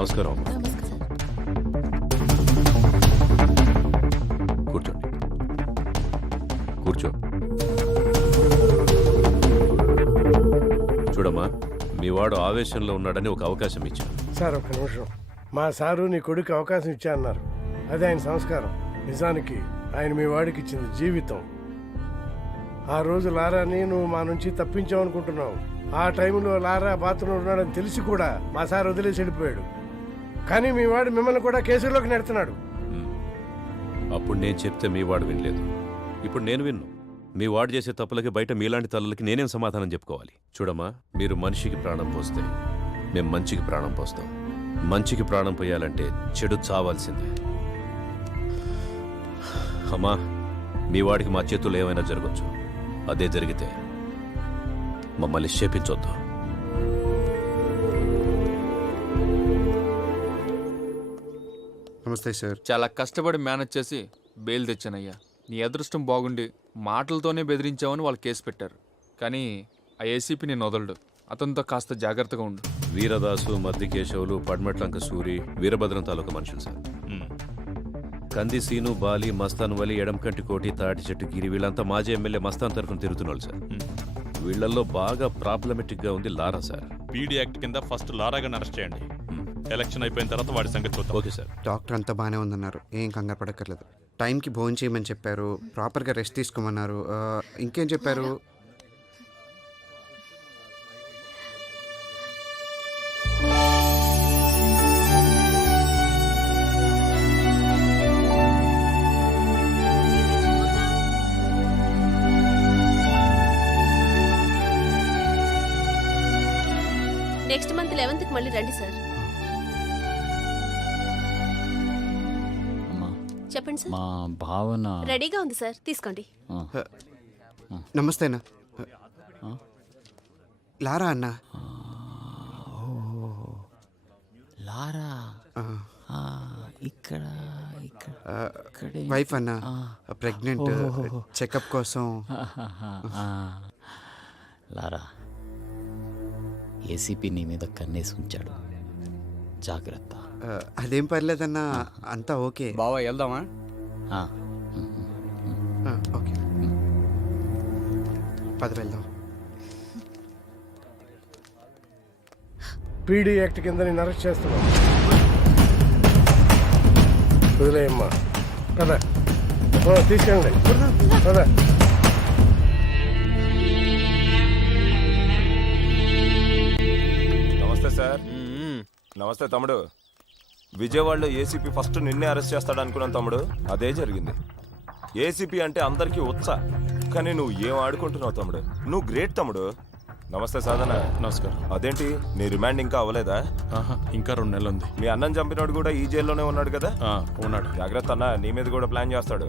నమస్కారం. కూర్చోండి. కూర్చో. చూడమ్మా, మీ వాడు ఆవేశంలో ఉన్నాడని ఒక అవకాశం ఇచ్చాను. సార్ ఒక నిమిషం. మా సారు నీ కొడుకు అవకాశం ఇచ్చా అన్నారు. అదే ఆయన సంస్కారం. నిజానికి ఆయన మీ వాడికి ఇచ్చింది జీవితం. ఆ రోజు లారాని నువ్వు మా నుంచి తప్పించావనుకుంటున్నావు. ఆ టైంలో లారా బాత్రూంలో ఉన్నాడని తెలిసి కూడా మా సార్ వదిలేసి వెళ్ళిపోయాడు. కానీ మీ వాడు మిమ్మల్ని కూడా కేసులోకి నెడుతున్నాడు. అప్పుడు నేను చెప్తే మీ వాడు వినలేదు. ఇప్పుడు నేను విన్ను. మీ వాడు చేసే తప్పులకి బయట మీలాంటి తల్లులకి నేనేం సమాధానం చెప్పుకోవాలి? చూడమ్మా, మీరు మనిషికి ప్రాణం పోస్తే మేము మంచికి ప్రాణం పోస్తాం. మంచికి ప్రాణం పోయాలంటే చెడు చావాల్సిందే. అమ్మా, మీ వాడికి మా చేతుల్లో ఏమైనా జరగచ్చు. అదే జరిగితే మమ్మల్ని శేపించొద్దు. నమస్తే సార్. చాలా కష్టపడి మేనేజ్ చేసి బెయిల్ తెచ్చానయ్యా. నీ అదృష్టం బాగుండి మాటలతోనే బెదిరించావని వాళ్ళు కేసు పెట్టారు. కానీ ఆ ఏసీపీ నేను వదలడు. అతనితో కాస్త జాగ్రత్తగా ఉండు. వీరదాసు, మద్దికేశవులు, పడ్మట్లంక సూరి, వీరభద్రం తాలూకా మనుషులు సార్. కంది సీను, బాలి, మస్తాన్ వలి, ఎడంకంటి కోటి, తాటి చెట్టు గిరి వీళ్ళంతా మాజీ ఎమ్మెల్యే మస్తాన్ తరఫున తిరుగుతున్నారు సార్. వీళ్ళల్లో బాగా ప్రాబ్లమెటిక్ గా ఉంది లారా సార్. పీడీ యాక్ట్ కింద ఫస్ట్ లారాగా అరెస్ట్ చేయండి. ఎలక్షన్ అయిపోయిన తర్వాత వాడి సంగతి చూద్దాం. Okay sir. డాక్టర్ అంతా బాగానే ఉందన్నారు, ఏం కంగారు పడక్కర్లేదు. టైంకి భోజనం చేయమని చెప్పారు, ప్రాపర్గా రెస్ట్ తీసుకోమన్నారు. ఇంకేం చెప్పారు? నెక్స్ట్ మంత్ 11th మళ్ళీ రండి సార్. చెప్పండి సార్. మా భావన రెడీగా ఉంది సార్, తీసుకోండి. నమస్తే అన్న. లారా అన్న. లారా ఇక్కడ వైఫ్ అన్న, ప్రెగ్నెంట్, చెకప్ కోసం. లారా, ఏసీపీ నీ మీద కన్నేసి ఉంచాడు, జాగ్రత్త. అదేం పర్లేదన్నా, అంతా ఓకే. బావా వెళ్దామా? ఓకే, పద వెళ్దాం. పీడీ యాక్ట్ కింద నేను అరెస్ట్ చేస్తున్నాను. వదిలేయమ్మా. కదా తీసుకెళ్ళండి. కదా నమస్తే సార్. నమస్తే తమ్ముడు. విజయవాడలో ఏసీపీ ఫస్ట్ నిన్నే అరెస్ట్ చేస్తాడు అనుకున్నాను తమ్ముడు. అదే జరిగింది. ఏసీపీ అంటే అందరికీ ఉత్సా, కానీ నువ్వు ఏం ఆడుకుంటున్నావు తమ్ముడు. నువ్వు గ్రేట్ తమ్ముడు. నమస్తే సాధన. నమస్కారం. అదేంటి నీ రిమాండ్ ఇంకా అవ్వలేదా? ఇంకా 2 నెలలు ఉంది. మీ అన్నం చంపినోడు కూడా ఈ జైల్లోనే ఉన్నాడు కదా? ఉన్నాడు. జాగ్రత్త అన్న, నీ మీద కూడా ప్లాన్ చేస్తాడు.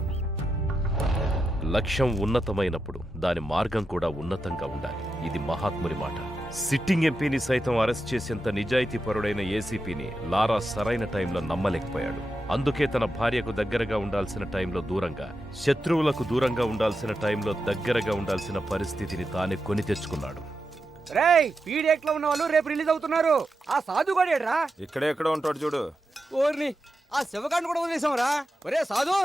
లక్ష్యం ఉన్నతమైనప్పుడు దాని మార్గం కూడా ఉన్నతంగా ఉండాలి. ఇది మహాత్ముని మాట. సిట్టింగ్ ఎంపీని సైతం అరెస్ట్ చేసేంత నిజాయితీపరుడైన ఏసీపీని లారా సరైన టైంలో నమ్మలేకపోయాడు. అందుకే తన భార్యకు దగ్గరగా ఉండాల్సిన టైంలో దూరంగా, శత్రువులకు దూరంగా ఉండాల్సిన టైంలో దగ్గరగా ఉండాల్సిన పరిస్థితిని తానే కొని తెచ్చుకున్నాడు. పీడియాక్ట్ లో ఉన్న వాళ్ళు రేపు రిలీజ్ అవుతున్నారు. ఆ సాధు కూడా ఇక్కడే ఎక్కడ ఉంటాడు చూడు. ఓర్ని ఆ శివగాడిని కూడా వదిలేసాం రా. ఒరే సాధు,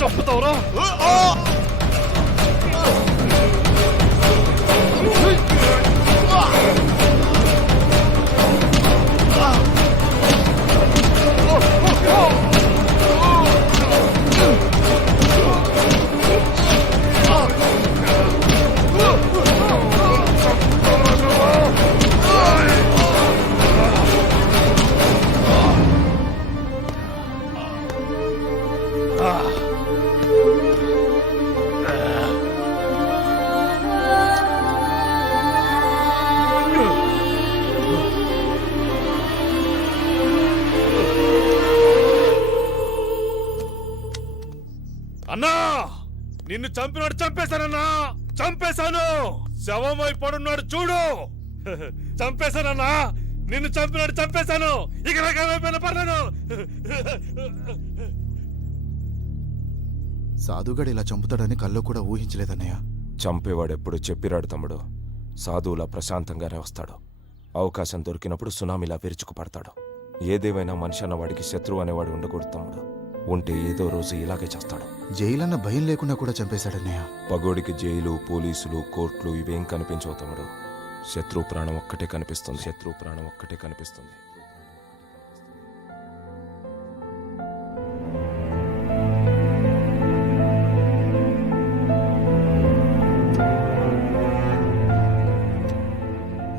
చంపుతావురా? అన్నా, నిన్ను చంపినోడు చంపేశానన్నా. చంపేశాను. శవమై పడున్నాడు చూడు. చంపేశానన్నా. నిన్ను చంపినాడు, చంపేశాను. ఇక నాకేమైపోయినా పర్లేదు. సాధుగాడు ఇలా చంపుతాడని కల్లో కూడా ఊహించలేదన్నయ్య. చంపేవాడెప్పుడు చెప్పిరాడు తమ్ముడు. సాధువులా ప్రశాంతంగానే వస్తాడు. అవకాశం దొరికినప్పుడు సునామీలా విరుచుకుపడతాడు. ఏదేమైనా మనిషి అన్నవాడికి శత్రువు అనేవాడు ఉండకూడదు తమ్ముడు. ఉంటే ఏదో రోజు ఇలాగే చేస్తాడు. జైలన్న భయం లేకుండా కూడా చంపేశాడన్నయ్య. పగోడికి జైలు, పోలీసులు, కోర్టులు ఇవేం కనిపించవు తమ్ముడు. శత్రువు ప్రాణం ఒక్కటే కనిపిస్తుంది. శత్రువు ప్రాణం ఒక్కటే కనిపిస్తుంది.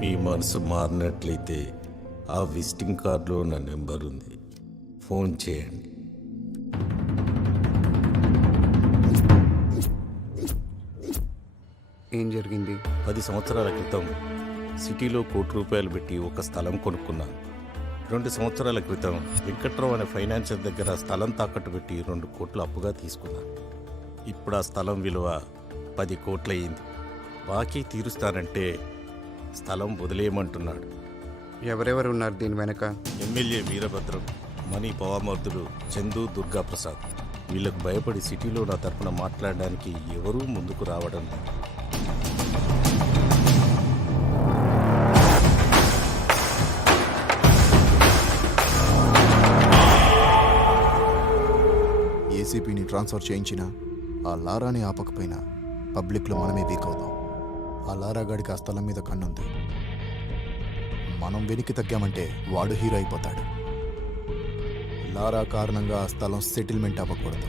మీ మనసు మారినట్లయితే ఆ విజిటింగ్ కార్డులో నా నెంబర్ ఉంది, ఫోన్ చేయండి. ఏం జరిగింది? 10 సంవత్సరాల క్రితం సిటీలో ₹1,00,00,000 పెట్టి ఒక స్థలం కొనుక్కున్నాను. 2 సంవత్సరాల క్రితం వెంకట్రావు అనే ఫైనాన్షియర్ దగ్గర స్థలం తాకట్టు పెట్టి 2 కోట్లు అప్పుగా తీసుకున్నాను. ఇప్పుడు ఆ స్థలం విలువ 10 కోట్లు అయింది. బాకీ తీరుస్తానంటే స్థలం వదిలేయమంటున్నాడు. ఎవరెవరు ఉన్నారు దీని వెనక? ఎమ్మెల్యే వీరభద్రం, మణి పవామర్దుడు చందు, దుర్గా ప్రసాద్. వీళ్ళకు భయపడి సిటీలో నా తరపున మాట్లాడడానికి ఎవరూ ముందుకు రావడం లేదు. ఏసీపీని ట్రాన్స్ఫర్ చేయించినా ఆ లారాని ఆపకపోయినా పబ్లిక్లో మనమే వీక్ అవుతాం. ఆ లారా గాడికి ఆ స్థలం మీద కన్నుంది. మనం వెనక్కి తగ్గామంటే వాడు హీరో అయిపోతాడు. లారా కారణంగా ఆ స్థలం సెటిల్మెంట్ అవ్వకూడదు.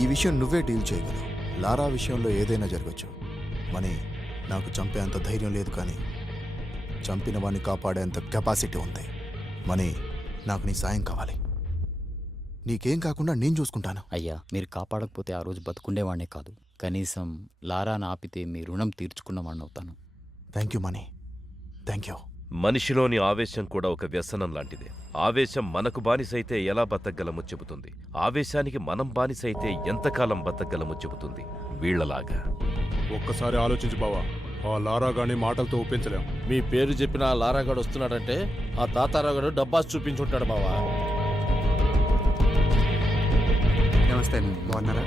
ఈ విషయం నువ్వే డీల్ చేయగలవు. లారా విషయంలో ఏదైనా జరగచ్చు. మనీ నాకు చంపేంత ధైర్యం లేదు, కానీ చంపిన వాడిని కాపాడేంత కెపాసిటీ ఉంది. మనీ నాకు నీ సాయం కావాలి. నీకేం కాకుండా నేను చూసుకుంటాను. అయ్యా, మీరు కాపాడకపోతే ఆ రోజు బతుకుండేవాడినే కాదు, కనీసం లారాను ఆపితే మీ రుణం తీర్చుకున్నవాడిని అవుతాను. Thank you Mani, thank you. మనిషిలోని ఆవేశం కూడా ఒక వ్యసనం లాంటిదే. ఆవేశం మనకు బానిసైతే ఎలా బతకగలమో చెబుతుంది. ఆవేశానికి మనం బానిసైతే ఎంతకాలం బతకగలమో చెబుతుంది. వీళ్లలాగా. ఒక్కసారి ఆలోచించు బావా, ఆ లారాగాని మాటలతో ఒప్పించలేం. మీ పేరు చెప్పిన ఆ లారాగాడు వస్తున్నాడంటే ఆ తాతారాగాడు డబ్బాస్ చూపించుంటాడు బావా. నమస్తే, బాగున్నారా?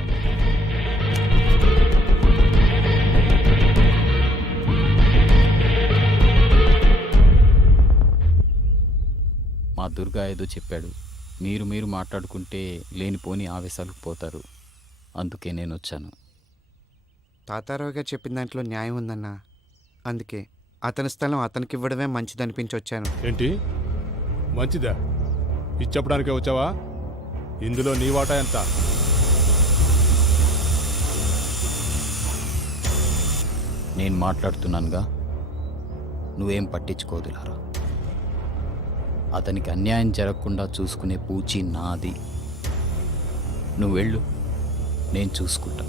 మా దుర్గా ఏదో చెప్పాడు. మీరు మాట్లాడుకుంటే లేనిపోని ఆవేశాలకు పోతారు. అందుకే నేను వచ్చాను. తాతారావు గారు చెప్పిన దాంట్లో న్యాయం ఉందన్నా. అందుకే అతని స్థలం అతనికి ఇవ్వడమే మంచిదనిపించి వచ్చాను. ఏంటి మంచిదా? ఇది చెప్పడానికే వచ్చావా? ఇందులో నీ వాటా ఎంత? నేను మాట్లాడుతున్నానుగా, నువ్వేం పట్టించుకోదు లారా. అతనికి అన్యాయం జరగకుండా చూసుకునే పూచి నాది. నువ్వు వెళ్ళు, నేను చూసుకుంటా.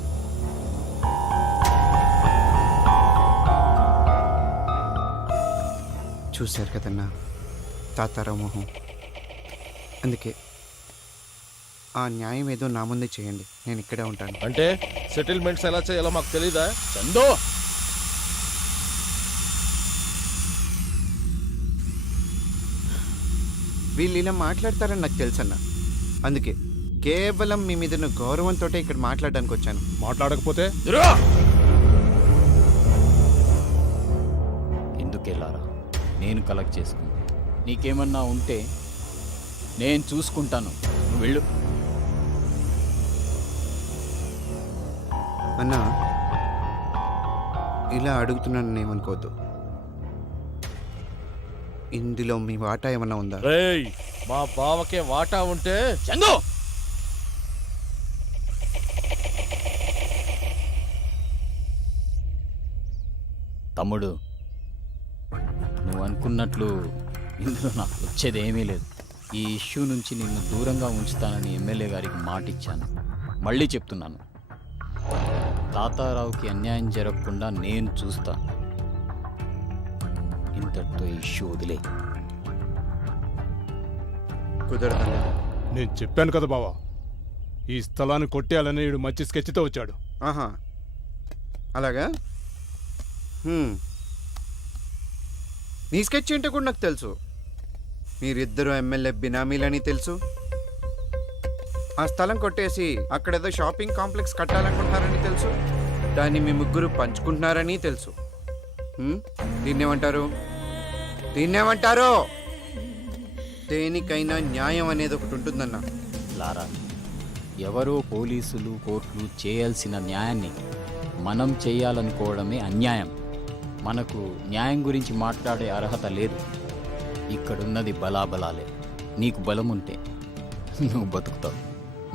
చూశారు కదన్నా తాతారావు మొహం. అందుకే ఆ న్యాయం ఏదో నా ముందే చేయండి, నేను ఇక్కడే ఉంటాను. అంటే సెటిల్మెంట్స్ ఎలా చేయాలో మాకు తెలీదా చందో? వీళ్ళు ఇలా మాట్లాడతారని నాకు తెలుసన్నా. అందుకే కేవలం మీ మీద గౌరవంతో ఇక్కడ మాట్లాడడానికి వచ్చాను. మాట్లాడకపోతే ఎందుకెళ్ళారా? నేను కలెక్ట్ చేసుకుంది. నీకేమన్నా ఉంటే నేను చూసుకుంటాను. నువ్వు వెళ్ళు. అన్నా, ఇలా అడుగుతున్నాను ఏమనుకోవద్దు. ఇందులో మీ వాటా ఏమన్నా ఉందా? రేయ్, మా బావకే వాటా ఉంటే చందు తమ్ముడు, నువ్వు అనుకున్నట్లు ఇందులో నాకు వచ్చేది ఏమీ లేదు. ఈ ఇష్యూ నుంచి నిన్ను దూరంగా ఉంచుతానని ఎమ్మెల్యే గారికి మాట ఇచ్చాను. మళ్ళీ చెప్తున్నాను, తాతారావుకి అన్యాయం జరగకుండా నేను చూస్తాను. ఇంతటితో ఇష్యూ వదిలే. కుదరదన్నా. నేను చెప్పాను కదా బావా, ఈ స్థలాన్ని కొట్టేయాలని వీడు మంచి స్కెచ్తో వచ్చాడు. ఆహా, అలాగా? మీ స్కెచ్ ఏంటో కూడా నాకు తెలుసు. మీరిద్దరూ ఎమ్మెల్యే బినామీలని తెలుసు. ఆ స్థలం కొట్టేసి అక్కడేదో షాపింగ్ కాంప్లెక్స్ కట్టాలనుకుంటున్నారని తెలుసు. దాన్ని మీ ముగ్గురు పంచుకుంటున్నారని తెలుసు. దీన్నేమంటారు? దీన్నేమంటారు? దేనికైనా న్యాయం అనేది ఒకటి ఉంటుందన్న. లారా, ఎవరో పోలీసులు కోర్టులు చేయాల్సిన న్యాయాన్ని మనం చేయాలనుకోవడమే అన్యాయం. మనకు న్యాయం గురించి మాట్లాడే అర్హత లేదు. ఇక్కడున్నది బలాబలాలే. నీకు బలం ఉంటే నువ్వు బతుకుతావు,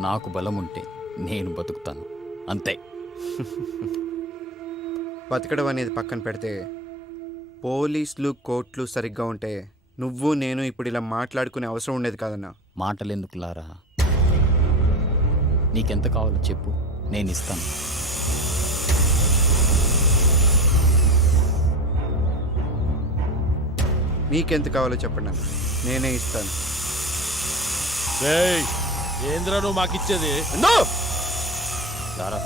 నాకు బలం ఉంటే నేను బతుకుతాను, అంతే. బతకడం అనేది పక్కన పెడితే పోలీసులు కోర్టులు సరిగ్గా ఉంటే నువ్వు నేను ఇప్పుడు ఇలా మాట్లాడుకునే అవసరం ఉండేది కాదన్నా. మాటలెందుకు లారా? నీకెంత కావాలో చెప్పు, నేను ఇస్తాను. మీకెంత కావాలో చెప్పండి అన్న, నేనే ఇస్తాను. ఏంద్రా నువ్వు మాకిచ్చేది? లారా,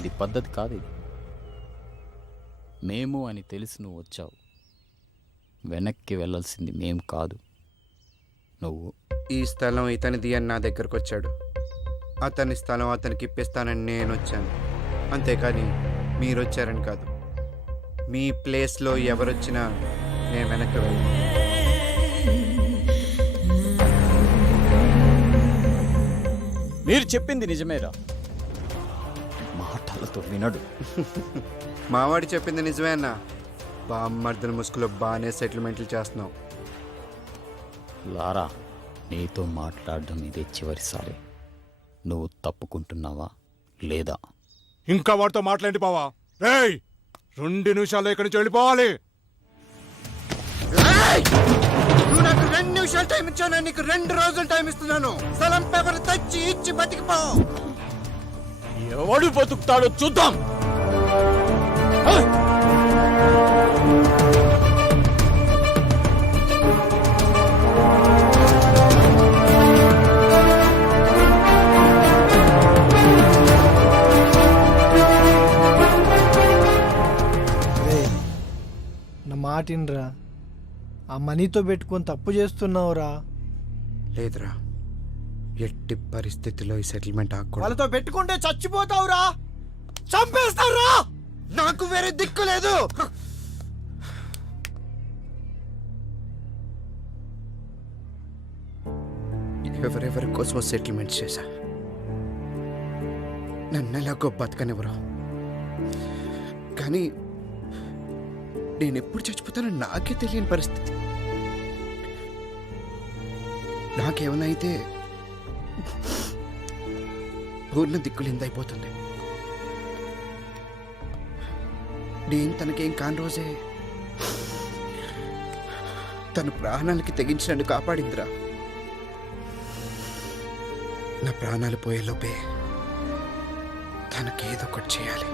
ఇది పద్ధతి కాదు. ఇది మేము అని తెలిసి నువ్వు వచ్చావు. వెనక్కి వెళ్ళాల్సింది మేం కాదు, నువ్వు. ఈ స్థలం ఇతనిది అని నా దగ్గరకు వచ్చాడు. అతని స్థలం అతనికి ఇప్పిస్తానని నేను వచ్చాను, అంతేకాని మీరు వచ్చారని కాదు. మీ ప్లేస్లో ఎవరొచ్చినా నేను వెనక్కి వెళ్ళను. మీరు చెప్పింది నిజమేరా, మాటలతో వినడు. మావాడి చెప్పింది నిజమే అన్న. బామ్మర్దల ముసుగులో బాగానే సెటిల్మెంట్లు చేస్తున్నావు. లారా, నీతో మాట్లాడడం ఇదే చివరిసారి. నువ్వు తప్పుకుంటున్నావా లేదా? ఇంకా వాడితో మాట్లాడి బావా. 2 నిమిషాల్లో ఇక్కడి నుంచి వెళ్ళిపోవాలి. నువ్వు నాకు 2 నిమిషాలు టైం ఇచ్చాను, నీకు 2 రోజులు టైం ఇస్తున్నాను. స్థలం పేపర్ తెచ్చి ఇచ్చి బతికిపో. ఎవడు బతుకుతాడో చూద్దాం. నా మాటినరా, ఆ మనీతో పెట్టుకొని తప్పు చేస్తున్నావురా. లేదురా, ఎట్టి పరిస్థితిలో ఈ సెటిల్మెంట్ ఆకూడదు. వాళ్ళతో పెట్టుకుంటే చచ్చిపోతావురా, చంపేస్తావురా. నాకు వేరే దిక్కు లేదు. ఎవరెవరి కోసం సెటిల్మెంట్ చేశా, నన్ను ఎలాగో బతకనివ్వరా. కానీ నేను ఎప్పుడు చచ్చిపోతానో నాకే తెలియని పరిస్థితి. నాకేమైనా అయితే పూర్ణ దిక్కులిందైపోతుంది. నేను తనకేం కాని రోజే తన ప్రాణాలకి తెగించి నన్ను కాపాడిందిరా. నా ప్రాణాలు పోయేలోపే తనకేదో ఒకటి చేయాలి.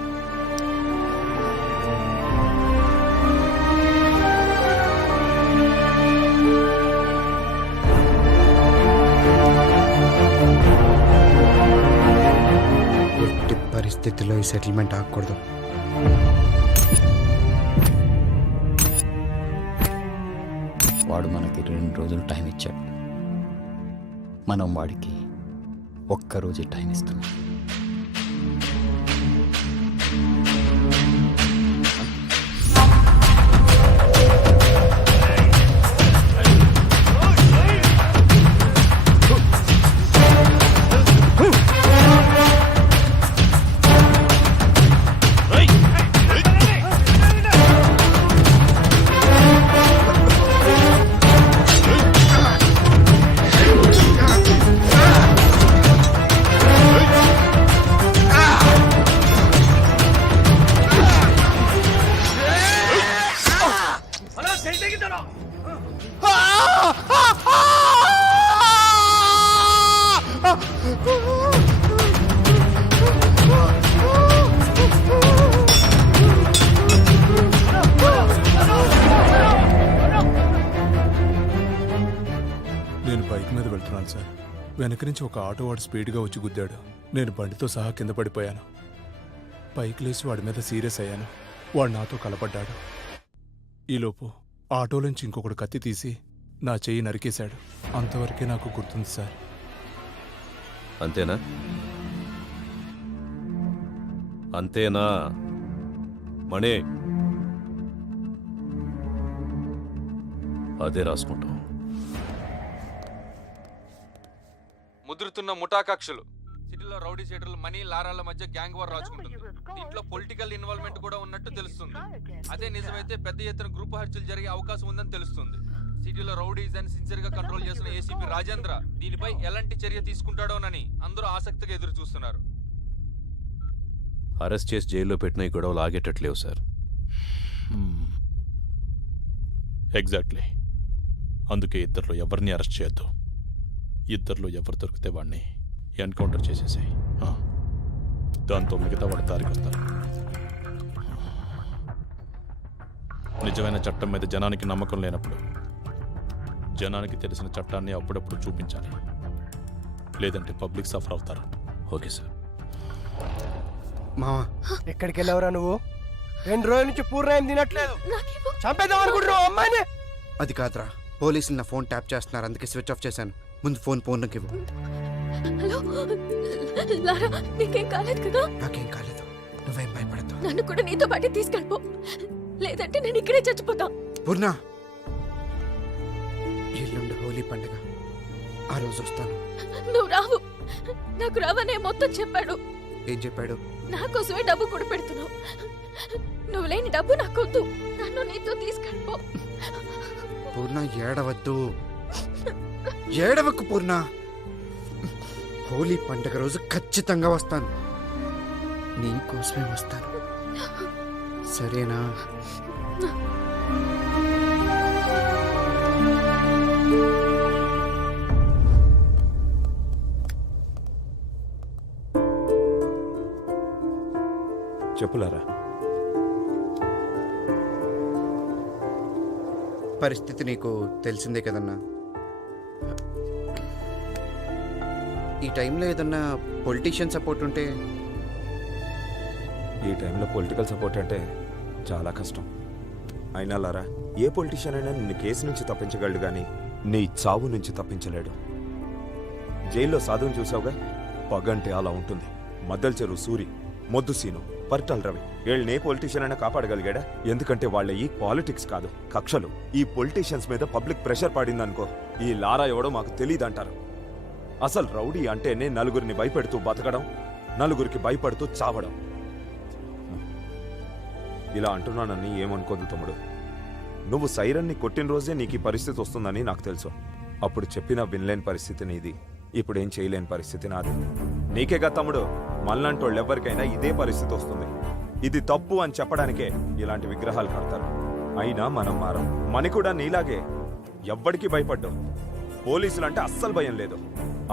ఎట్టి పరిస్థితిలో ఈ సెటిల్మెంట్ ఆగకూడదు. వాడు మనకి 2 రోజులు టైం ఇచ్చాడు, మనం వాడికి 1 రోజే టైం ఇస్తున్నాం. నేను బైక్ మీద వెళ్తున్నాను సార్. వెనక నుంచి ఒక ఆటో వాడు స్పీడ్గా వచ్చి గుద్దాడు. నేను బండితో సహా కింద పడిపోయాను. పైకి లేచి వాడి మీద సీరియస్ అయ్యాను. వాడు నాతో కలపడ్డాడు. ఈలోపు ఆటోలోంచి ఇంకొకడు కత్తి తీసి నా చెయ్యి నరికేశాడు. అంతవరకే నాకు గుర్తుంది సార్. అంతేనా? అంతేనా మణి? అదే రాసుకుంటాం. ముదురుతున్న ముఠా కక్షలు. సిటీలో రౌడీ షీటర్లు మనీ లారాల మధ్య గ్యాంగ్ వార్ రాజుకుంటుంది. దీంట్లో పొలిటికల్ ఇన్వాల్వ్మెంట్ కూడా ఉన్నట్టు తెలుస్తుంది. అదే నిజమైతే పెద్ద ఎత్తున గ్రూప్ హత్యలు జరిగే అవకాశం ఉందని తెలుస్తుంది. సిటీలో రౌడీస్ అని సిన్సియర్ గా కంట్రోల్ చేసిన ఏసీపీ రాజేంద్ర దీనిపై ఎలాంటి చర్య తీసుకుంటాడోనని అందరూ ఆసక్తిగా ఎదురు చూస్తున్నారు. అరెస్ట్ చేసి జైల్లో పెట్టిన ఈ గొడవలు ఆగేటట్లేవు సార్. ఎగ్జాక్ట్లీ. అందుకే ఇద్దరిలో ఎవరిని అరెస్ట్ చేయొద్దు. ఇద్దరిలో ఎవరు దొరికితే వాడిని ఎన్కౌంటర్ చేసేసాయి. దాంతో మిగతా వాడు దారికి వస్తారు. నిజమైన చట్టం మీద జనానికి నమ్మకం లేనప్పుడు జనానికి తెలిసిన చట్టాన్ని అప్పుడప్పుడు చూపించాలి. లేదంటే పబ్లిక్ సఫర్ అవుతారు. Okay sir. మావా, ఎక్కడికి వెళ్ళావురా నువ్వు? 2 రోజుల నుంచి పూర్ణాయం తినట్లేదు. చంపేద్దాం అనుకుంటున్నావు అమ్మాయిని? అది కాదురా, పోలీసులు నా ఫోన్ ట్యాప్ చేస్తున్నారు, అందుకే స్విచ్ ఆఫ్ చేశాను. ముందు ఫోన్ పూర్ణకి ఇవ్వు. హలో లారా, నీకేం కాలేదు కదా? నాకేం కాలేదు, నువ్వేం భయపడతావు. నన్ను కూడా నీతో పాటు తీసుకెళ్ళిపో, లేదంటే నేను ఇక్కడే చచ్చిపోతా. పూర్ణ, ఎల్లుండి హోలీ పండుగ, ఆ రోజు వస్తాను. నువ్వు రావు. నాకు రావనే మొత్తం చెప్పాడు. ఏం చెప్పాడు? నా కోసమే డబ్బు కూడా పెడుతున్నావు. నువ్వు లేని డబ్బు నాకొద్దు, నన్ను నీతో తీసుకెళ్ళిపో. పూర్ణ, ఏడవద్దు. ఏడవకు పూర్ణ. హోలీ పండుగ రోజు ఖచ్చితంగా వస్తాను. నీ కోసమే వస్తాను, సరేనా? చెప్పులారా. పరిస్థితి నీకు తెలిసిందే కదన్నా. ఈ టైంలో ఏదన్నా పొలిటీషియన్ సపోర్ట్ ఉంటే? ఈ టైంలో పొలిటికల్ సపోర్ట్ అంటే చాలా కష్టం. అయినా లారా, ఏ పొలిటీషియన్ అయినా నిన్ను కేసు నుంచి తప్పించగలడు కానీ నీ చావు నుంచి తప్పించలేడు. జైల్లో సాధువుని చూసావుగా, పగంటే అలా ఉంటుంది. మద్దల్ చెరువు సూరి, మొద్దు సీను, పరిటాల రవి, వీళ్ళని ఏ పొలిటీషియన్ అయినా కాపాడగలిగాడా? ఎందుకంటే వాళ్ళ ఈ పాలిటిక్స్ కాదు, కక్షలు. ఈ పొలిటీషియన్స్ మీద పబ్లిక్ ప్రెషర్ పడిందనుకో, ఈ లారా ఎవడో మాకు తెలియదంటారు. అసలు రౌడీ అంటేనే నలుగురిని భయపెడుతూ బతకడం, నలుగురికి భయపడుతూ చావడం. ఇలా అంటున్నానని ఏమనుకోదు తమ్ముడు. నువ్వు సైరన్ని కొట్టిన రోజే నీకు ఈ పరిస్థితి వస్తుందని నాకు తెలుసు. అప్పుడు చెప్పినా వినలేని పరిస్థితి నీది, ఇప్పుడేం చేయలేని పరిస్థితి నాది. నీకేగా తమ్ముడు, మళ్ళంటోళ్ళు ఎవరికైనా ఇదే పరిస్థితి వస్తుంది. ఇది తప్పు అని చెప్పడానికే ఇలాంటి విగ్రహాలు కడతారు. అయినా మనం మారం. మని కూడా నీలాగే ఎవ్వడికి భయపడ్డావు. పోలీసులంటే అస్సలు భయం లేదు.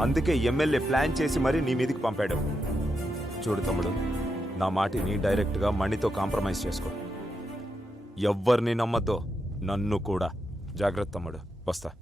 అందుకే ఎమ్మెల్యే ప్లాన్ చేసి మరీ నీ మీదికి పంపాడు. చూడు తమ్ముడు, నా మాటిని డైరెక్ట్గా మణితో కాంప్రమైజ్ చేసుకో. ఎవ్వరిని నమ్మద్దో, నన్ను కూడా. జాగ్రత్త తమ్ముడు, వస్తా.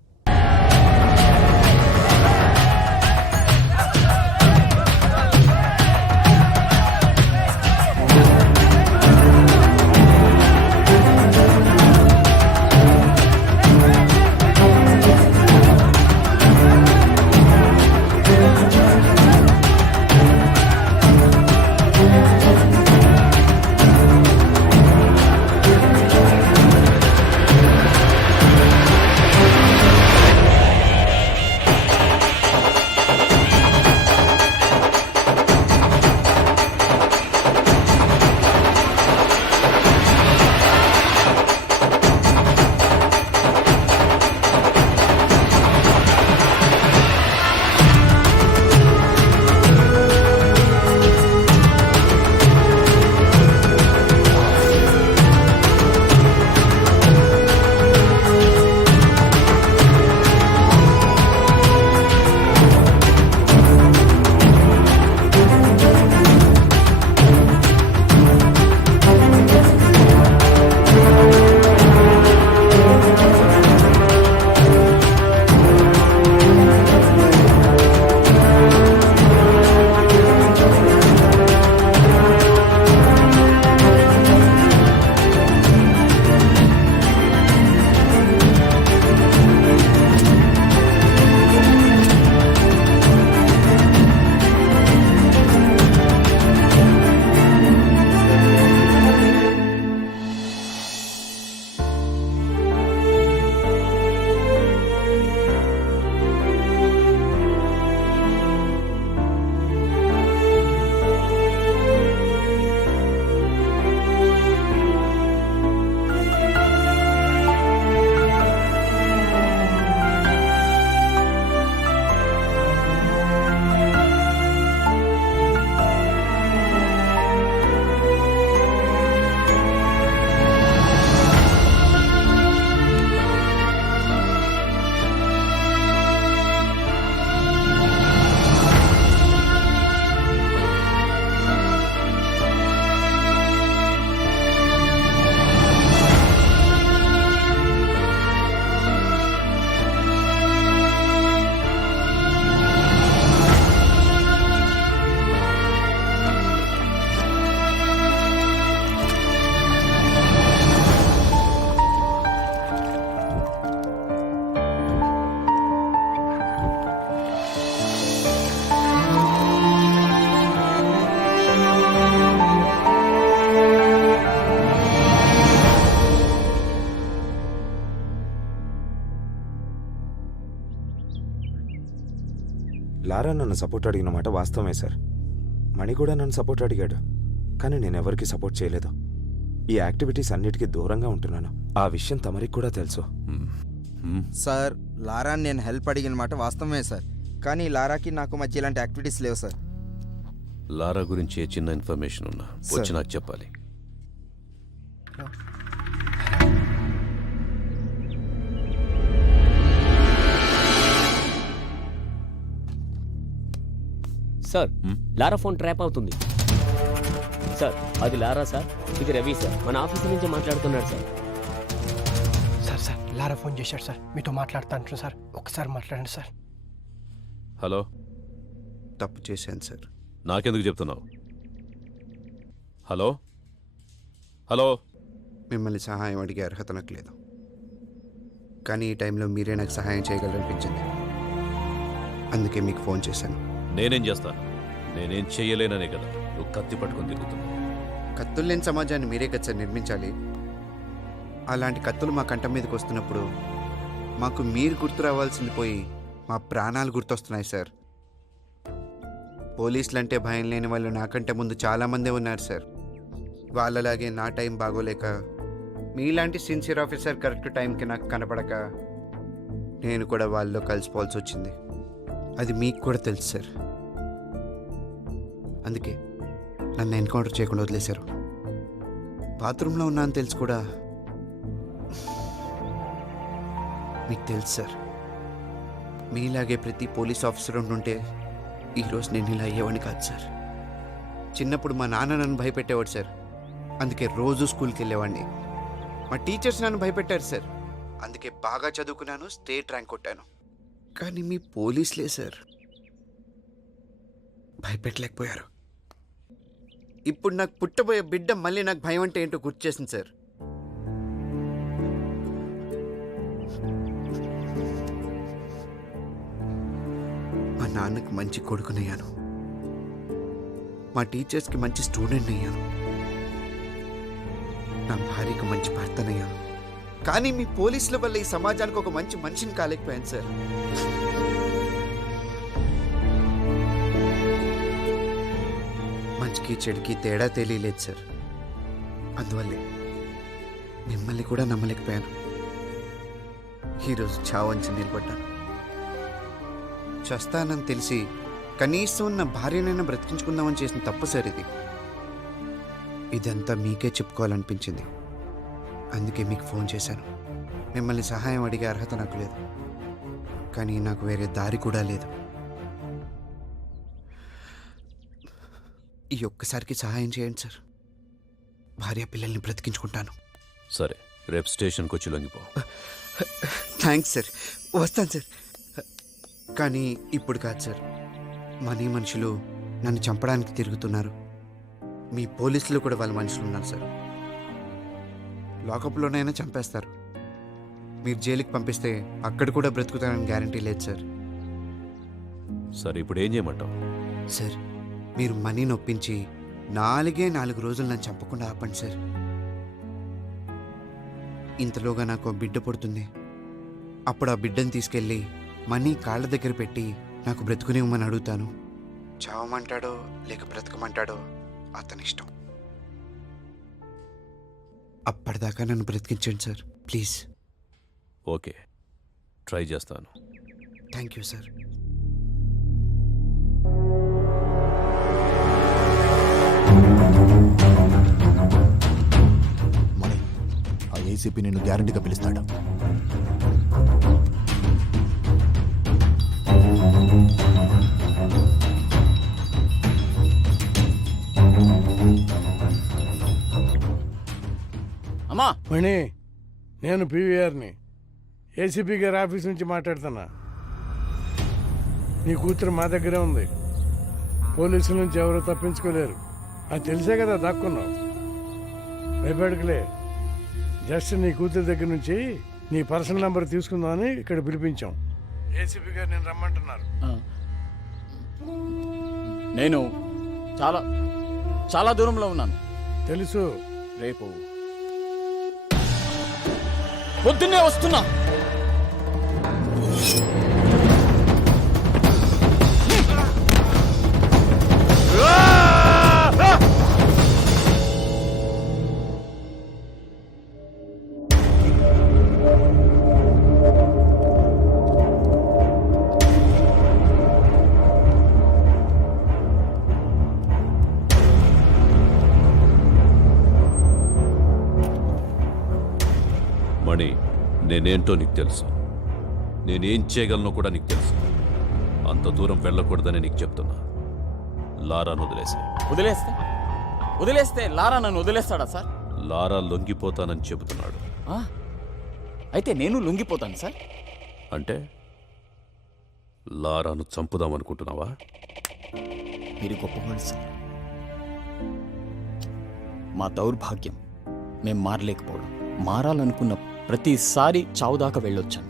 లారా నన్ను సపోర్ట్ అడిగిన మాట వాస్తవమే సార్. మణి కూడా నన్ను సపోర్ట్ అడిగాడు, కానీ నేను ఎవరికి సపోర్ట్ చేయలేదు. ఈ యాక్టివిటీస్ అన్నిటికీ దూరంగా ఉంటున్నాను. ఆ విషయం తమరికి కూడా తెలుసు. సార్, లారాని నేను హెల్ప్ అడిగిన మాట వాస్తవమే సార్, కానీ లారాకి నాకు మధ్య ఇలాంటి యాక్టివిటీస్ లేవు సార్. లారా గురించి ఏ చిన్న ఇన్ఫర్మేషన్ ఉన్నా వచ్చి నాకు చెప్పాలి. సార్, లారా ఫోన్ ట్రాప్ అవుతుంది సార్. అది లారా సార్, ఇది రవి సార్, మన ఆఫీస్ నుంచి మాట్లాడుతున్నాడు సార్. సార్ సార్ లారా ఫోన్ చేశాడు సార్, మీతో మాట్లాడుతాను సార్, ఒకసారి మాట్లాడండి సార్. హలో. తప్పు చేశాను సార్. నాకెందుకు చెప్తున్నావు? Hello hello. మిమ్మల్ని సహాయం అడిగే అర్హత నాకు లేదు, కానీ ఈ టైంలో మీరే నాకు సహాయం చేయగలరనిపించింది, అందుకే మీకు ఫోన్ చేశాను. నేనేం చేస్తాను? నేనేం చెయ్యలేననే కదా నువ్వు కత్తి పట్టుకొని తిరుగుతున్నావు. కత్తులు లేని సమాజాన్ని మీరే కదా సార్ నిర్మించాలి. అలాంటి కత్తులు మా కంఠం మీదకి వస్తున్నప్పుడు మాకు మీరు గుర్తు రావాల్సింది పోయి మా ప్రాణాలు గుర్తొస్తున్నాయి సార్. పోలీసులు అంటే భయం లేని వాళ్ళు నాకంటే ముందు చాలామందే ఉన్నారు సార్. వాళ్ళలాగే నా టైం బాగోలేక, మీలాంటి సిన్సియర్ ఆఫీసర్ కరెక్ట్ టైంకి నాకు కనపడక నేను కూడా వాళ్ళలో కలిసిపోవాల్సి వచ్చింది. అది మీకు కూడా తెలుసు సార్, అందుకే నన్ను ఎన్కౌంటర్ చేయకుండా వదిలేశారు. బాత్రూంలో ఉన్నా అని తెలుసు కూడా మీకు తెలుసు సార్. మీలాగే ప్రతి పోలీస్ ఆఫీసర్ ఉంటుంటే ఈరోజు నేను ఇలా అయ్యేవాడిని కాదు సార్. చిన్నప్పుడు మా నాన్న నన్ను భయపెట్టేవాడు సార్, అందుకే రోజు స్కూల్కి వెళ్ళేవాడిని. మా టీచర్స్ నన్ను భయపెట్టారు సార్, అందుకే బాగా చదువుకున్నాను, స్టేట్ ర్యాంక్ కొట్టాను. కానీ మీ పోలీసులే సార్ భయపెట్టలేకపోయారు. ఇప్పుడు నాకు పుట్టబోయే బిడ్డ మళ్ళీ నాకు భయం అంటే ఏంటో గుర్తు చేసింది సార్. మా నాన్నకి మంచి కొడుకునయ్యాను, మా టీచర్స్కి మంచి స్టూడెంట్ అయ్యాను, నా భార్యకు మంచి భర్తనయ్యాను. కానీ మీ పోలీసుల వల్ల ఈ సమాజానికి ఒక మంచి మనిషిని కాలేకపోయాను సార్. మంచికి చెడుకి తేడా తెలియలేదు సార్. అందువల్లే మిమ్మల్ని కూడా నమ్మలేకపోయాను. ఈరోజు చావంచి నిలబడ్డాను. చస్తానని తెలిసి కనీసం నా భార్యనైనా బ్రతికించుకుందామని చేసిన తప్పు సార్ ఇది. ఇదంతా మీకే చెప్పుకోవాలనిపించింది, అందుకే మీకు ఫోన్ చేశాను. మిమ్మల్ని సహాయం అడిగే అర్హత నాకు లేదు, కానీ నాకు వేరే దారి కూడా లేదు. ఈ ఒక్కసారికి సహాయం చేయండి సార్, భార్య పిల్లల్ని బ్రతికించుకుంటాను. సరే, రేపు స్టేషన్కి వచ్చి లొంగిపో. థ్యాంక్స్ సార్, వస్తాను సార్. కానీ ఇప్పుడు కాదు సార్, మనీ మనుషులు నన్ను చంపడానికి తిరుగుతున్నారు. మీ పోలీసులు కూడా వాళ్ళ మనుషులు ఉన్నారు సార్. లాకప్లోనైనా చంపేస్తారు. మీరు జైలుకి పంపిస్తే అక్కడ కూడా బ్రతుకుతానని గ్యారంటీ లేదు సార్. సరే, ఇప్పుడు ఏం చేయమంటావు? సార్, మీరు మనీని ఒప్పించి 4 రోజులు నన్ను చంపకుండా ఆపండి సార్. ఇంతలోగా నాకు ఒక బిడ్డ పుడుతుంది. అప్పుడు ఆ బిడ్డను తీసుకెళ్ళి మనీ కాళ్ళ దగ్గర పెట్టి నాకు బ్రతుకునివ్వమని అడుగుతాను. చావమంటాడో లేక బ్రతకమంటాడో అతని ఇష్టం. అప్పటిదాకా నన్ను బ్రతికించండి సార్, ప్లీజ్. ఓకే, ట్రై చేస్తాను. Thank you sir. మణి, ఆ ఏసీపీ నిన్ను గ్యారంటీగా పిలుస్తాడు. అమ్మా మణి, నేను పీవీఆర్ని, ఏసీపీ గారి ఆఫీస్ నుంచి మాట్లాడుతున్నా. నీ కూతురు మా దగ్గరే ఉంది. పోలీసుల నుంచి ఎవరు తప్పించుకోలేరు. అది తెలిసే కదా దాక్కున్నావు. భయపడకలే. జస్ట్ నీ కూతురు దగ్గర నుంచి నీ పర్సనల్ నెంబర్ తీసుకుందామని ఇక్కడ పిలిపించాం. ఏసీపీ గారు నేను రమ్మంటున్నారు. నేను చాలా చాలా దూరంలో ఉన్నాను. తెలుసు. రేపు పొద్దున్నే వస్తున్నా. కానీ నేనేంటో నీకు తెలుసు, నేనేం చేయగలనో కూడా నీకు తెలుసు. అంత దూరం వెళ్ళకూడదని నీకు చెప్తున్నా. లారాను వదిలేస్తే లారా నన్ను వదిలేస్తాడా సార్? లారా లొంగిపోతానని చెబుతున్నాడు. అయితే నేను లొంగిపోతాను సార్. అంటే లారాను చంపుదామనుకుంటున్నావా? మీరు గొప్పవాడు సార్. మా దౌర్భాగ్యం మేం మారలేకపోవడం. మారాలనుకున్న ప్రతిసారి చావుదాకా వెళ్ళొచ్చాను.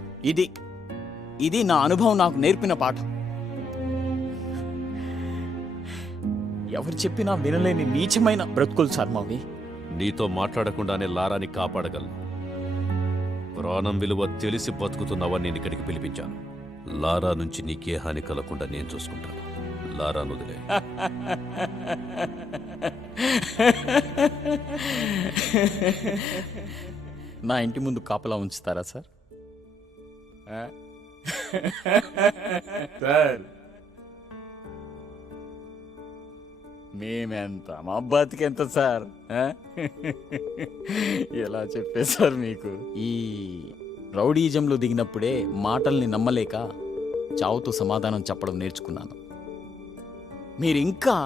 ఇది నా అనుభవం నాకు నేర్పిన పాఠం. ఎవరు చెప్పినా వినలేని నీచమైన బ్రతుకులు సార్ మావి. నీతో మాట్లాడకుండానే లారాని కాపాడగలను. ప్రాణం విలువ తెలిసి బతుకుతున్నావని నేను ఇక్కడికి పిలిపించాను. లారా నుంచి నీకే హాని కలగకుండా నేను చూసుకుంటాను. లారాను వదిలే. నా ఇంటి ముందు కాపలా ఉంచుతారా సార్? సార్ మేమెంత, మా బతికెంత సార్? ఎలా చెప్పేశారు మీకు? ఈ రౌడీజంలో దిగినప్పుడే మాటల్ని నమ్మలేక చావుతో సమాధానం చెప్పడం నేర్చుకున్నాను. మీరింకా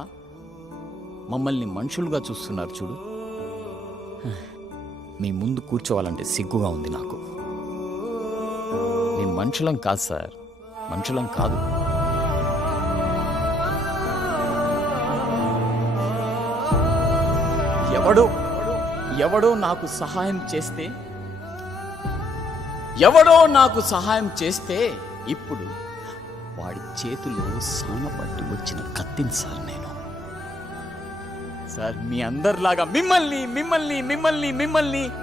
మమ్మల్ని మనుషులుగా చూస్తున్నారు చూడు. మీ ముందు కూర్చోవాలంటే సిగ్గుగా ఉంది నాకు. మేము మనుషులం కాదు సార్, మనుషులం కాదు. ఎవడో నాకు సహాయం చేస్తే ఇప్పుడు వాడి చేతిలో సానపట్టి వచ్చిన కత్తిని సార్ నేను. సార్ మీ అందరిలాగా మిమ్మల్ని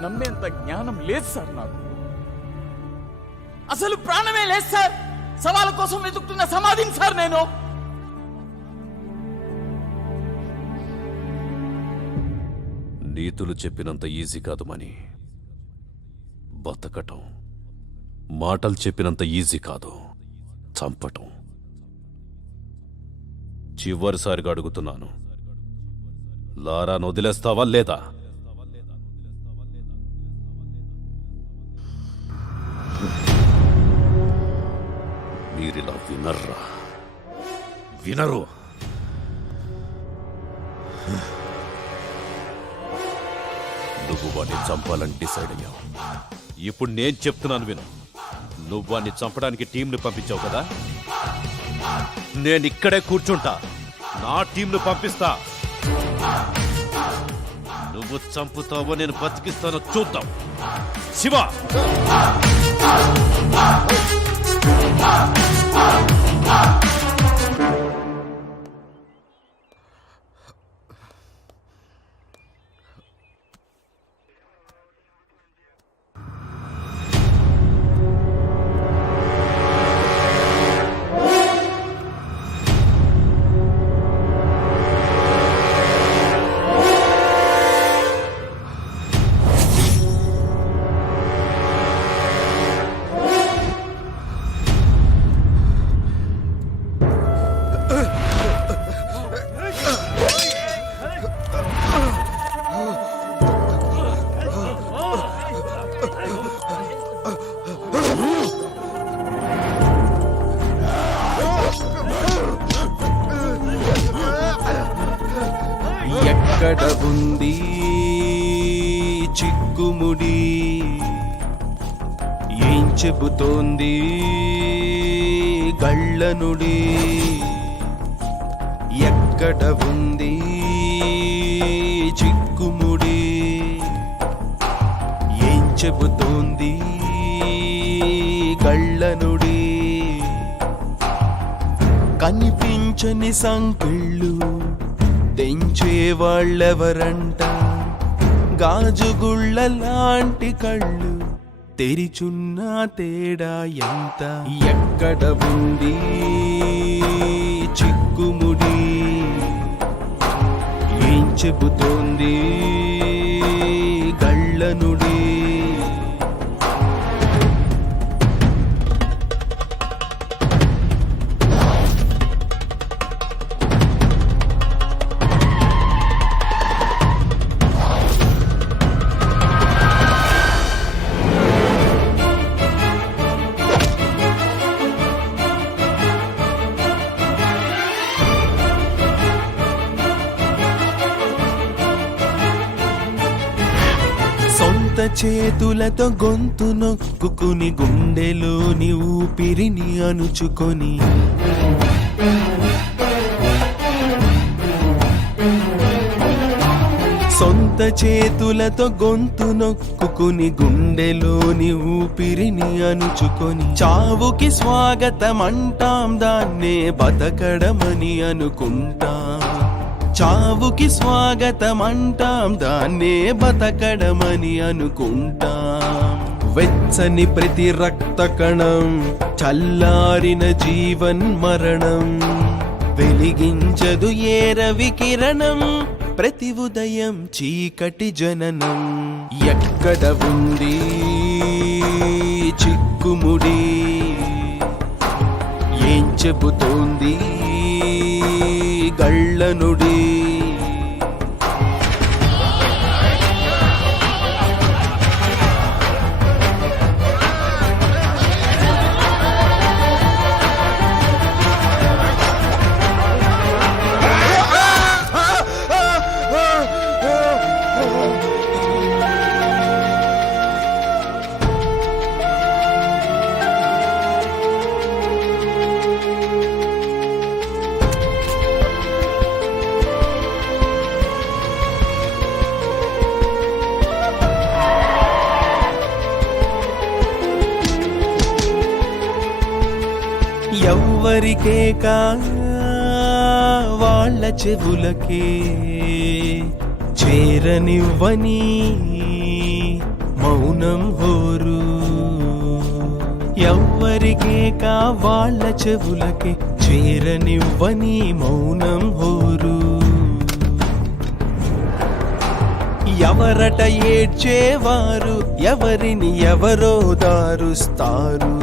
నమ్మేంత జ్ఞానం లేదు సార్ నాకు. అసలు ప్రాణమే లేదు సార్. సవాళ్ళ కోసం వెతుకుతున్న సమాధిని సార్ నేను. నీతులు చెప్పినంత ఈజీ కాదు మని. బతకటం మాటలు చెప్పినంత ఈజీ కాదు, చంపటం. చివరిసారిగా అడుగుతున్నాను, లారాను వదిలేస్తావా లేదా? మీరిలా వినరు. నువ్వు వాడిని చంపాలని డిసైడ్ అయ్యావు. ఇప్పుడు నేను చెప్తున్నాను విను. నువ్వు వాడిని చంపడానికి టీంని పంపించావు కదా, నేను ఇక్కడే కూర్చుంటా, నా టీంను పంపిస్తా. నువ్వు చంపుతావో నేను బతికిస్తానో చూద్దాం. శివ, ఎక్కడ ఉంది చిక్కుముడి, ఏం చెబుతోంది గళ్ళనుడి? ఎక్కడ ఉంది చిక్కుముడి, ఏం చెబుతోంది గళ్ళనుడి? కనిపించని సంకెళ్ళు తెంచే వాళ్ళెవరంట, గాజుగుళ్ళ లాంటి కళ్ళు తెరిచున్న తేడా ఎంత? ఎక్కడ ఉంది చిక్కుముడి, ఏం చెబుతోంది గళ్ళనుడి? సొంత చేతులతో గొంతు నొక్కుకుని గుండెలోని ఊపిరిని అణుచుకొని సొంత చేతులతో గొంతు నొక్కుకుని గుండెలోని ఊపిరిని అణుచుకొని చావుకి స్వాగతం అంటాం, దాన్నే బతకడమని అనుకుంటాం. చావుకి స్వాగతం అంటాం, దాన్నే బతకడమని అనుకుంటాం. వెచ్చని ప్రతి రక్త కణం, చల్లారిన జీవన్ మరణం, వెలిగించదు ఏ రవి కిరణం, ప్రతి ఉదయం చీకటి జననం. ఎక్కడ ఉంది చిక్కుముడి, ఏం చెబుతోంది గళ్ళనుడి. ఎవ్వరికే కా వాళ్ళ చెవులకే చేరనివ్వని మౌనం హోరు. ఎవ్వరికే కా వాళ్ళ చెవులకే చేరనివ్వని మౌనం హోరు. ఎవరట ఏడ్చేవారు, ఎవరిని ఎవరో దారుస్తారు.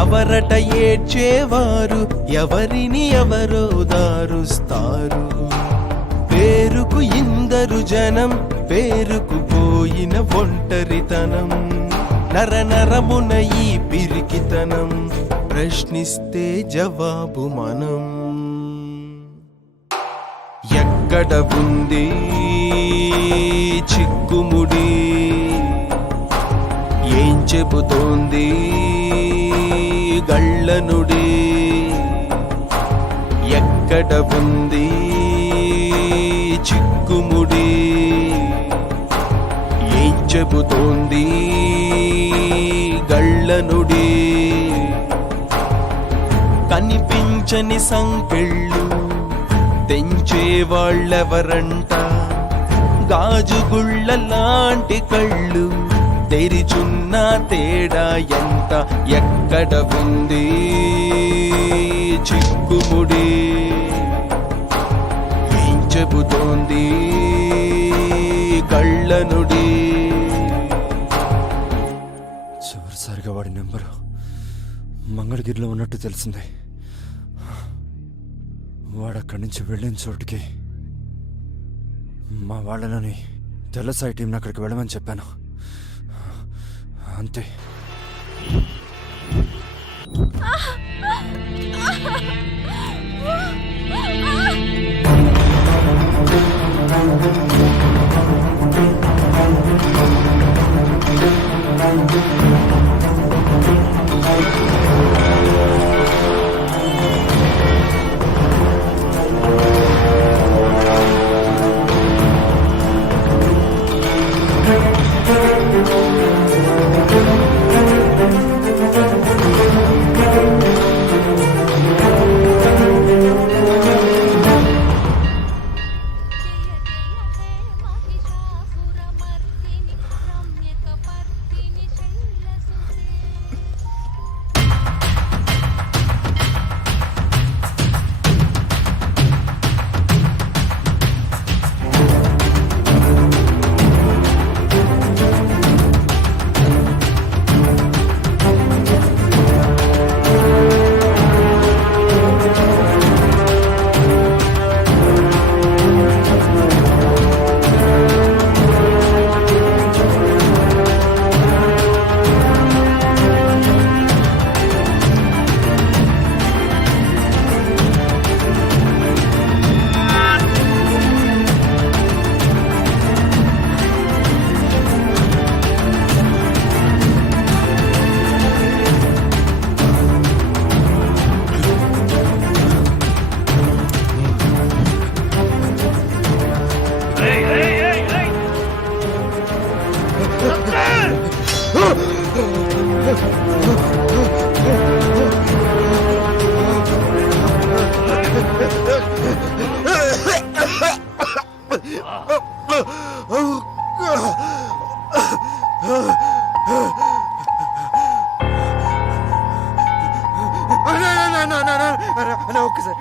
ఎవరట ఏడ్చేవారు, ఎవరిని ఎవరో దారుస్తారు. పేరుకు ఇందరు జనం, పేరుకు పోయిన ఒంటరితనం, నరనరమున ఈ పిరికితనం, ప్రశ్నిస్తే జవాబు మనం. ఎక్కడ ఉంది చిక్కుముడి, ఏం చెబుతోంది గళ్ళనుడి. ఎక్కడ ఉంది చిక్కుముడి, ఏం చెబుతోంది గళ్ళనుడి. కనిపించని సంకెళ్ళు తెంచే వాళ్ళెవరంట, గాజుగుళ్ళ లాంటి కళ్ళు తెరిచున్న తేడా ఎంత. ఎక్కడ ఉంది చిక్కుముడి, ఏం చెబుతోంది కళ్ళనుడి. చివరిసారిగా వాడి నెంబరు మంగళగిరిలో ఉన్నట్టు తెలిసింది. వాడు అక్కడి నుంచి వెళ్ళిన చోటుకి మా వాళ్ళని తెల్లసాయి టీంని అక్కడికి వెళ్ళమని చెప్పాను. అంతే.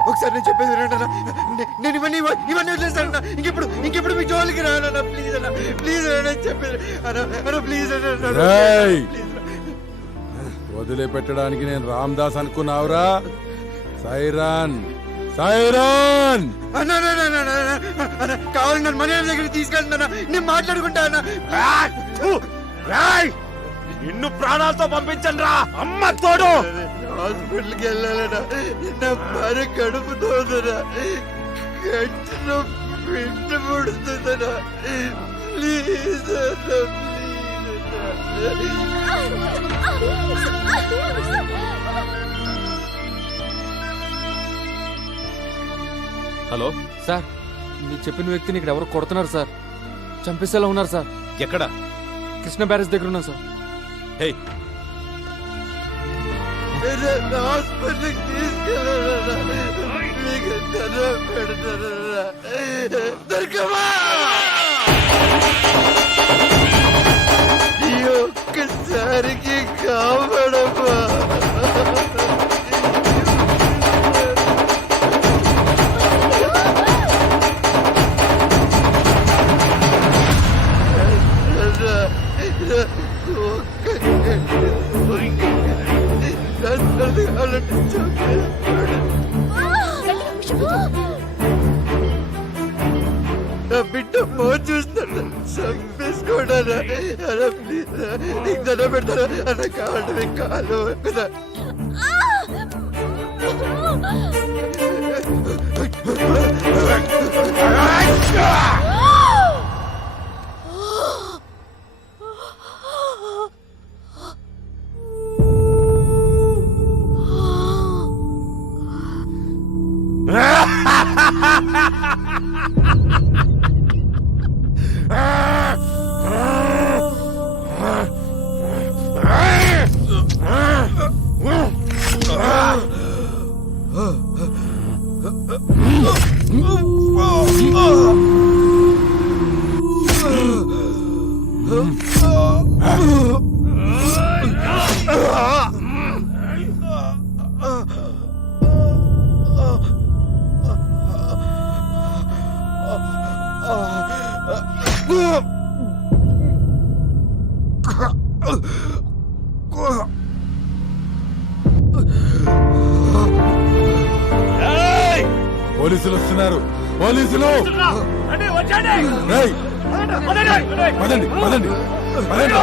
ఒకసారి నేను చెప్పేది వినండి అన్న. నేను ఇవన్నీ వదిలేస్తాను ఇంకెప్పుడు మీ జోలికి రానన్నా ప్లీజ్ అన్న ప్లీజ్ అన్న చెప్పేది అన్న ప్లీజ్ అన్న వదిలిపెట్టడానికి నేను రామ్దాస్ అనుకున్నావురా? సైరాన్ సైరాన్ కావాలి నన్ను మనీ దగ్గరికి తీసుకెళ్తున్నా నేను మాట్లాడుకుంటా అన్న. నిన్ను ప్రాణాలతో పంపించండి రా అమ్మ తోడు. హాస్పిటల్కి వెళ్ళాలన్నా నా భార్య కడుపుతోందనా గట్టిలో పిండ పుడుతుందనా ప్లీజ్ హలో సార్, మీరు చెప్పిన వ్యక్తిని ఇక్కడ ఎవరు కొడుతున్నారు సార్. చంపేసేలా ఉన్నారు సార్. ఎక్కడ? కృష్ణ బ్యారేజ్ దగ్గర ఉన్నాం సార్. హే, హాస్పిటల్కి తీసుకెళ్ళాలన్నా మీకు దండం పెడతానన్నా దొరకమా ఈ ఒక్కసారికి కాపాడమ్మా. నా బిడ్డ ఫోన్ చూస్తాడు చంపేసుకోడా ప్లీజ్ నీకు దండం పెడతారా అన్న కావాలి మీకు కాలు కదా. పోలీసులు వస్తున్నారు. పోలీసులు రేయ్, పదండి పదండి పదండి.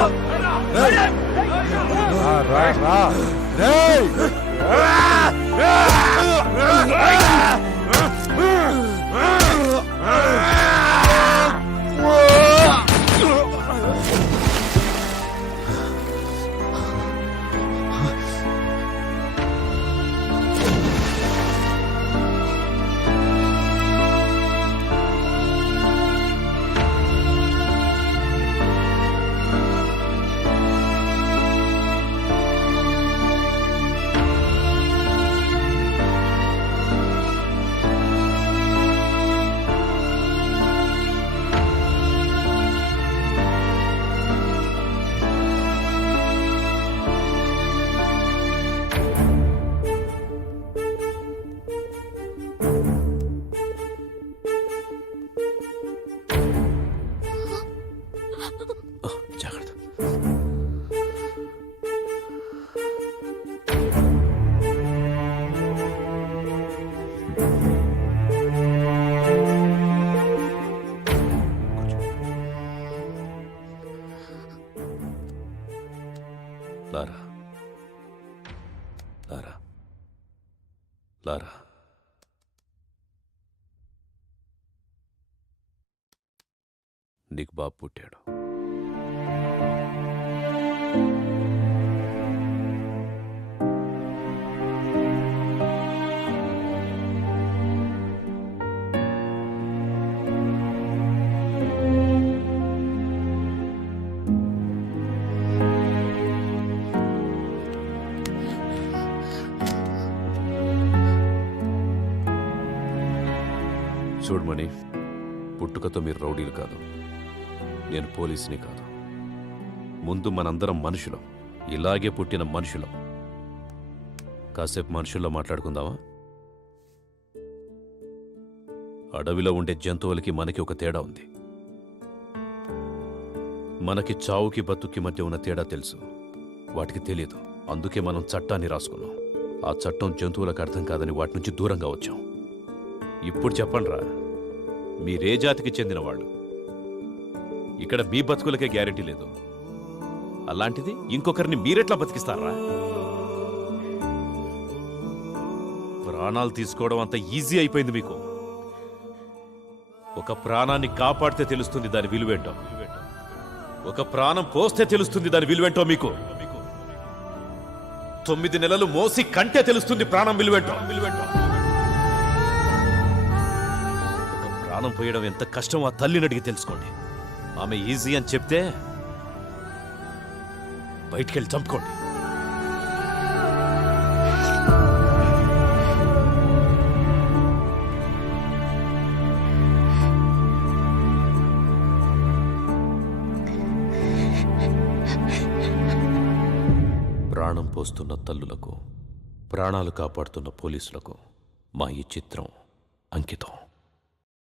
రా, రా, రా. రేయ్. జాగ్రత్త. లారా, లారా, లారా. నీకు బాబు పుట్టాడు. చూడమని పుట్టుకతో మీరు రౌడీలు కాదు, నేను పోలీసుని కాదు. ముందు మనందరం మనుషులం, ఇలాగే పుట్టిన మనుషులం. కాసేపు మనుషుల్లో మాట్లాడుకుందామా? అడవిలో ఉండే జంతువులకి మనకి ఒక తేడా ఉంది. మనకి చావుకి బతుక్కి మధ్య ఉన్న తేడా తెలుసు, వాటికి తెలియదు. అందుకే మనం చట్టాన్ని రాసుకున్నాం. ఆ చట్టం జంతువులకు అర్థం కాదని వాటి నుంచి దూరంగా వచ్చాం. ఇప్పుడు చెప్పండిరా, మీరే జాతికి చెందిన వాళ్ళు? ఇక్కడ మీ బతుకులకే గ్యారెంటీ లేదు, అలాంటిది ఇంకొకరిని మీరెట్లా బతికిస్తారా? ప్రాణాలు తీసుకోవడం అంత ఈజీ అయిపోయింది మీకు. ఒక ప్రాణాన్ని కాపాడితే తెలుస్తుంది దాని విలువేంటో, ఒక ప్రాణం పోస్తే తెలుస్తుంది దాని విలువేంటో మీకు. 9 నెలలు మోసి కంటే తెలుస్తుంది ప్రాణం విలువేంటో. ఒక ప్రాణం పోయడం ఎంత కష్టం ఆ తల్లిని అడిగి తెలుసుకోండి. ఆమె ఈజీ అని చెప్తే బయటికెళ్ళి చంపుకోండి. ప్రాణం పోస్తున్న తల్లులకు, ప్రాణాలు కాపాడుతున్న పోలీసులకు మా ఈ చిత్రం అంకితం.